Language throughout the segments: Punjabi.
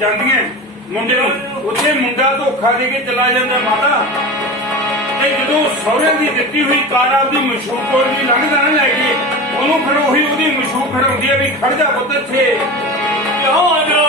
ਜਾਂਦੀਆਂ ਮੁੰਡੇ ਨੂੰ ਉੱਥੇ ਮੁੰਡਾ ਧੋਖਾ ਦੇ ਕੇ ਚਲਾ ਜਾਂਦਾ ਮਾਤਾ। ਤੇ ਜਦੋਂ ਸਹੁਰੇ ਦੀ ਦਿੱਤੀ ਹੋਈ ਕਾਰ ਆਪਦੀ ਮਸ਼ੂਕ ਕੋਲ ਵੀ ਲੰਘਦਾ ਨਾ ਲੈ ਕੇ, ਉਹਨੂੰ ਫਿਰ ਉਹੀ ਉਹਦੀ ਮਸ਼ੂਕ ਫੜਾਉਂਦੀ ਹੈ ਵੀ ਖੜ ਜਾ ਪੁੱਤ ਇੱਥੇ। ਕਿਉਂ ਆ ਜਾ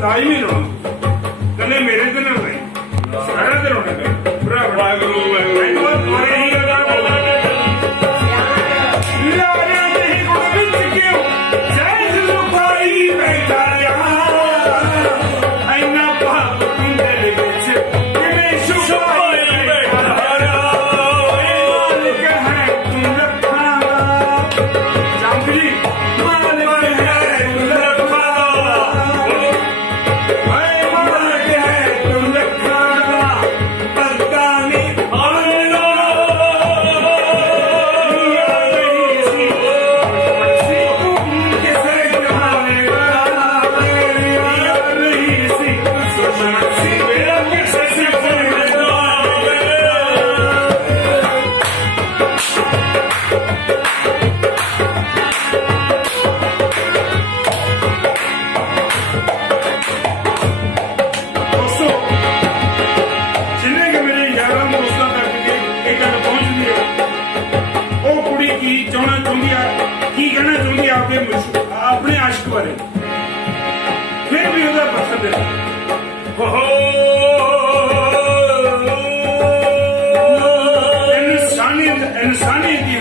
ਲਾਈ ਨਹੀਂ ਲਾਉਣਾ ਕੱਲੇ ਮੇਰੇ ਤੇ ਨਾ ਲਾਈ ਸਾਰਾ ਤੇ ਲਾਉਣਾ ਕਰ ਭਰਾ ਭਰਾ ਕਰੋ ਮੈਂ ਤੁਹਾਡੇ ਹੀ ਦਾ ਆਪਣੇ ਆਪਣੇ ਆਸ਼ਕ ਬਾਰੇ। ਫਿਰ ਵੀ ਉਹਦਾ ਬਖਸ਼ਣ ਦੇ। ਹੋ ਇਨਸਾਨੀਅਤ ਇਨਸਾਨੀਅਤ ਦੀ